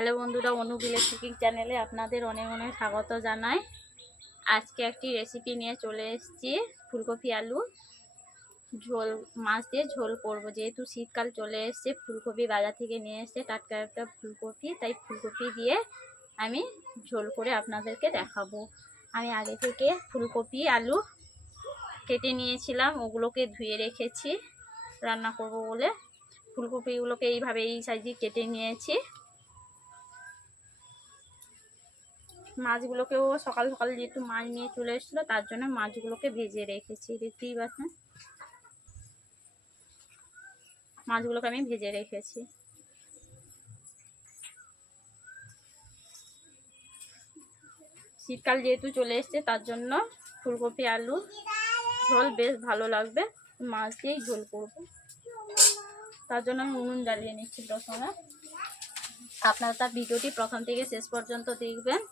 Hello বন্ধুরা, অনু village cooking চ্যানেলে আপনাদের অনেক অনেক স্বাগত জানাই। আজকে একটি রেসিপি নিয়ে চলে এসেছি। ফুলকপি আলু ঝোল, মাছ দিয়ে ঝোল করব। যেহেতু শীতকাল চলে এসছে, ফুলকপি বাজার থেকে নিয়ে এসছে টাটকা একটা ফুলকপি, তাই ফুলকপি দিয়ে আমি ঝোল করে আপনাদেরকে দেখাবো। আমি আগে থেকে ফুলকপি আলু কেটে নিয়েছিলাম, ওগুলোকে ধুয়ে রেখেছি রান্না করব বলে। ফুলকপিগুলোকে এইভাবে এই সাইজে কেটে নিয়েছি। মাছগুলোকেও সকাল সকাল যেহেতু মাছ নিয়ে চলে এসেছিলো, তার জন্য মাছগুলোকে ভেজে রেখেছি। দেখতেই পাচ্ছেন, মাছগুলোকে আমি ভেজে রেখেছি। শীতকাল যেহেতু চলে এসছে, তার জন্য ফুলকপি আলু ঝোল বেশ ভালো লাগবে। মাছ দিয়েই ঝোল করব, তার জন্য আমি উনুন জ্বালিয়ে নিচ্ছি প্রথমে। আপনারা তার ভিডিওটি প্রথম থেকে শেষ পর্যন্ত দেখবেন,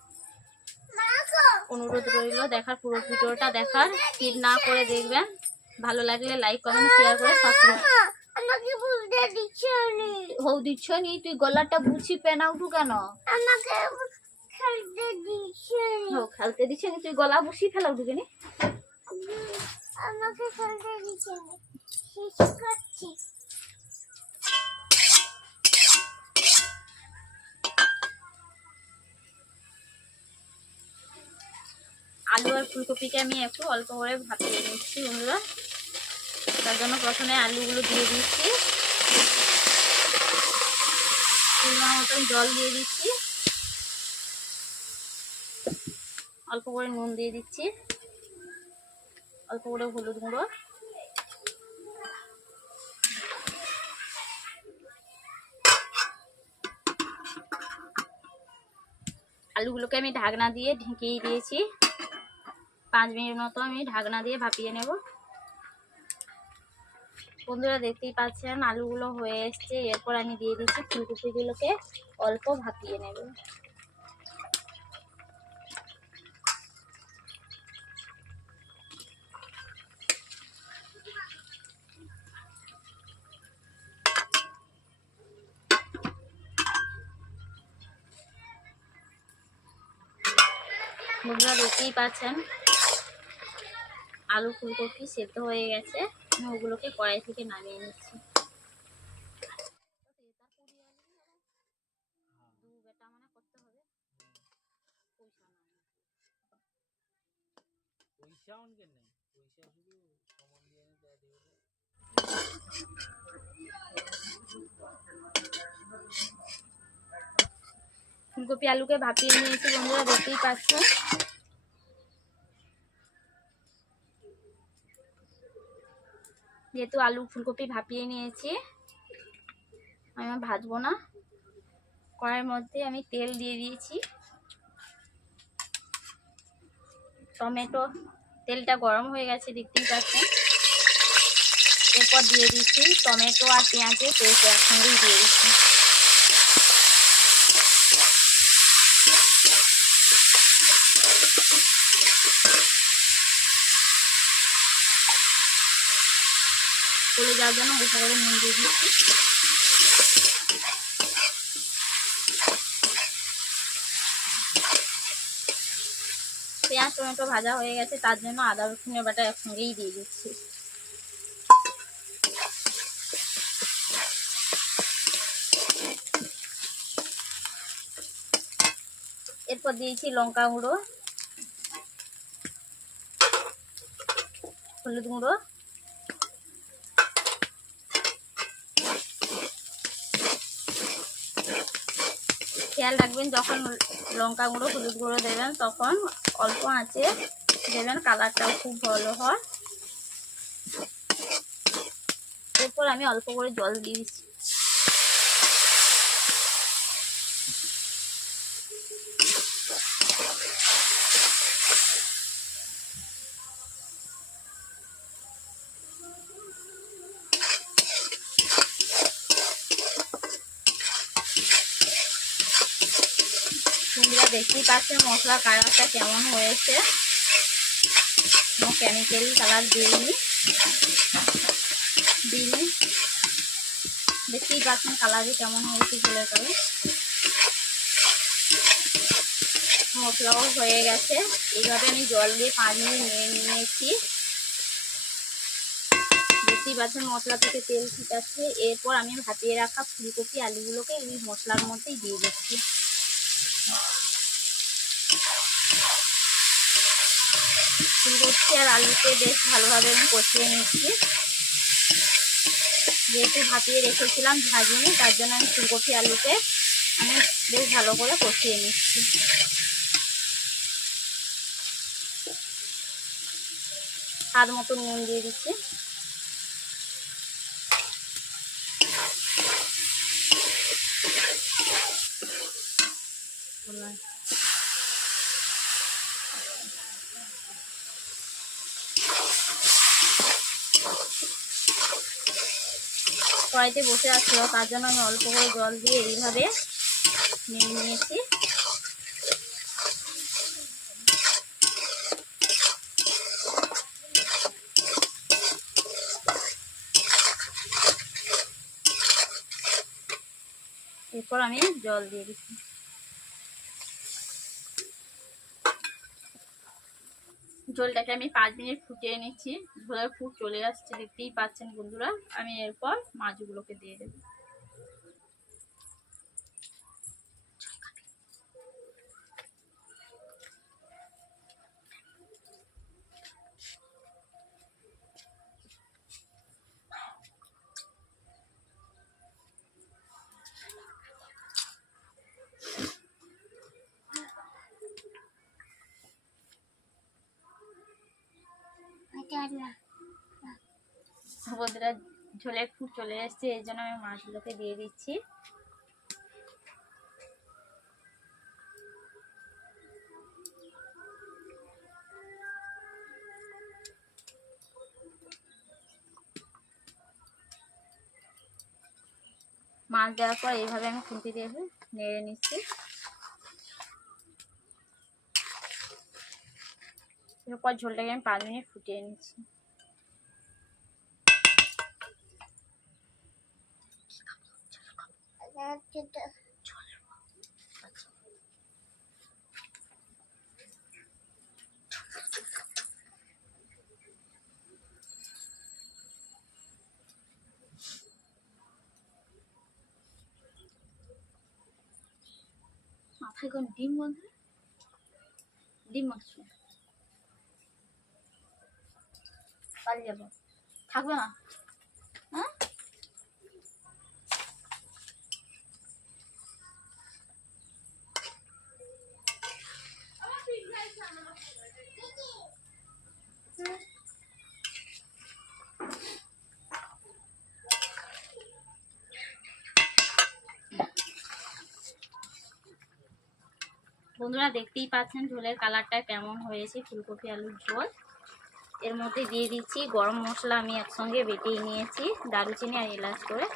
অনুরোধ রইল দেখার, পুরো ভিডিওটা দেখার, স্কিপ না করে দেখবেন। ভালো লাগলে লাইক কমেন্ট শেয়ার করে সাবস্ক্রাইব। আমাকে বলতে দিচ্ছনি হও দিচ্ছনি, তুই গলাটা বুঝি পেনা উঠু কেন? আমাকে খেলতে দিচ্ছনি হও খেলতে দিচ্ছনি, তুই গলা বুঝি ফেলা উঠু কেন? আমাকে খেলতে দিচ্ছনি শেষ করছি। আলু আর ফুলকপিকে আমি একটু অল্প করে ভাপিয়ে নিচ্ছি বন্ধুরা। তার জন্য প্রথমে আলুগুলো দিয়ে দিচ্ছি, পরিমাণ মতন জল দিয়ে দিচ্ছি, অল্প করে নুন দিয়ে দিচ্ছি, অল্প করে হলুদ গুঁড়ো, আলুগুলোকে আমি ঢাকনা দিয়ে ঢেকে দিয়েছি। 5 মিনিট মতো আমি ঢাকনা দিয়ে ভাপিয়ে নেব। বন্ধুরা দেখতেই পাচ্ছেন আলুগুলো হয়ে এসছে। এরপর আমি দিয়ে দিচ্ছি ফুলকপিগুলোকে অল্প ভাপিয়ে নেব। বন্ধুরা দেখতেই পাচ্ছেন আলু ফুলকপি সেদ্ধ হয়ে গেছে। আমি ওগুলোকে কড়াই থেকে নামিয়ে নিচ্ছি। ফুলকপি আলুকে ভাপিয়ে নিয়েছি বন্ধুরা, দেখতেই পাচ্ছেন। যেহেতু আলু ফুলকপি ভাপিয়ে নিয়েছি, আমি ভাজবো না। কড়াইয়ের মধ্যে আমি তেল দিয়ে দিয়েছি, টমেটো, তেলটা গরম হয়ে গেছে দেখতেই পাচ্ছেন। এরপর দিয়ে দিচ্ছি টমেটো আর পেঁয়াজের পেস্ট একসঙ্গেই দিয়ে দিচ্ছি। চলে যাওয়ার জন্য গোটা করে নুন দিয়ে দিচ্ছি। পেঁয়াজ টমেটো ভাজা হয়ে গেছে, তার জন্য আদা রসুনের বাটা একসঙ্গেই দিয়ে দিচ্ছি। এরপর দিয়েছি লঙ্কা গুঁড়ো, হলুদ গুঁড়ো, খেয়াল রাখবেন যখন লঙ্কা গুঁড়ো হলুদ গুঁড়ো দেবেন তখন অল্প আঁচে দেবেন, কালারটাও খুব ভালো হয়। এরপর আমি অল্প করে জল দিয়ে দিচ্ছি। বন্ধুরা দেখতেই পাচ্ছেন মশলার কালারটা কেমন হয়েছে, কোনো কেমিক্যাল কালার দিইনি। দেখতেই পাচ্ছেন কালারই কেমন হয়েছে ঝোলের কালার। এরপর দিয়ে দিচ্ছি 1 চামচ মতো হলুদ গুঁড়ো, 1 চামচ মতো লঙ্কা গুঁড়ো, 1 চামচ মতো জিরে গুঁড়ো, 1 চামচ মতো ধনে গুঁড়ো, 1 চামচ মতো জিরে গুঁড়ো, 1 চামচ মতো মশলাও হয়ে গেছে। এইভাবে আমি জল দিয়ে 5 মিনিট নিয়ে নিয়েছি। দেখতেই পাচ্ছেন মশলা থেকে তেল ছিটাচ্ছে। এরপর আমি ভাপিয়ে রাখা ফুলকপি আলুগুলোকে এই মশলার মধ্যেই দিয়ে দিচ্ছি। ফুলকপি আর আলুকে বেশ ভালোভাবে আমি কষিয়ে নিচ্ছি। যেহেতু ভাপিয়ে রেখেছিলাম ভাজিনি, তার জন্য আমি ফুলকপি আলুকে আমি বেশ ভালো করে কষিয়ে নিচ্ছি। স্বাদ মতো নুন দিয়ে দিচ্ছি। কড়াইতে বসে আসছিল, তার জন্য আমি অল্প করে জল দিয়ে এইভাবে নিয়ে নিয়েছি। এরপর আমি জল দিয়ে দিচ্ছি। ঝোলটাকে আমি 5 মিনিট ফুটিয়ে নিচ্ছি। ঝোলের ফুট চলে আসছে, দেখতেই পাচ্ছেন বন্ধুরা। আমি এরপর মাছগুলোকে দিয়ে দেবো। বন্ধুরা, ঝোলের ফুট চলে এসছে, এই জন্য আমি মাছগুলোকে দিয়ে দিচ্ছি। মাছ দেওয়ার পর এইভাবে আমি খুন্তি দিয়ে নেড়ে নিচ্ছি। এরপর ঝোলটাকে আমি 5 মিনিট ফুটিয়ে নিচ্ছি। মাথায় কোন ডিম বন্ধু, ডিম মাছ পালিয়ে যাবো, থাকবে না। হ্যাঁ, বন্ধুরা দেখতেই পাচ্ছেন ঝোলের কালারটা কেমন হয়েছে। ফুলকপি আলুর ঝোল। এর মধ্যে দিয়ে দিচ্ছি গরম মশলা, আমি একসঙ্গে বেটেই নিয়েছি, দারুচিনি আর এলাচ করে।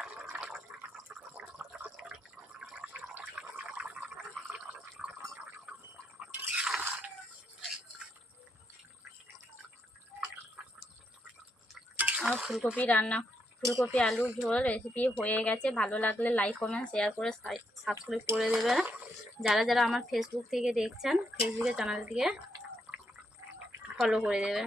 আমার ফুলকপি আলুর ঝোল রেসিপি হয়ে গেছে। ভালো লাগলে লাইক কমেন্ট শেয়ার করে সাবস্ক্রাইব করে দেবেন। যারা যারা আমার ফেসবুক থেকে দেখছেন, ফেসবুকের চ্যানেলটিকে ফলো করে দেবেন।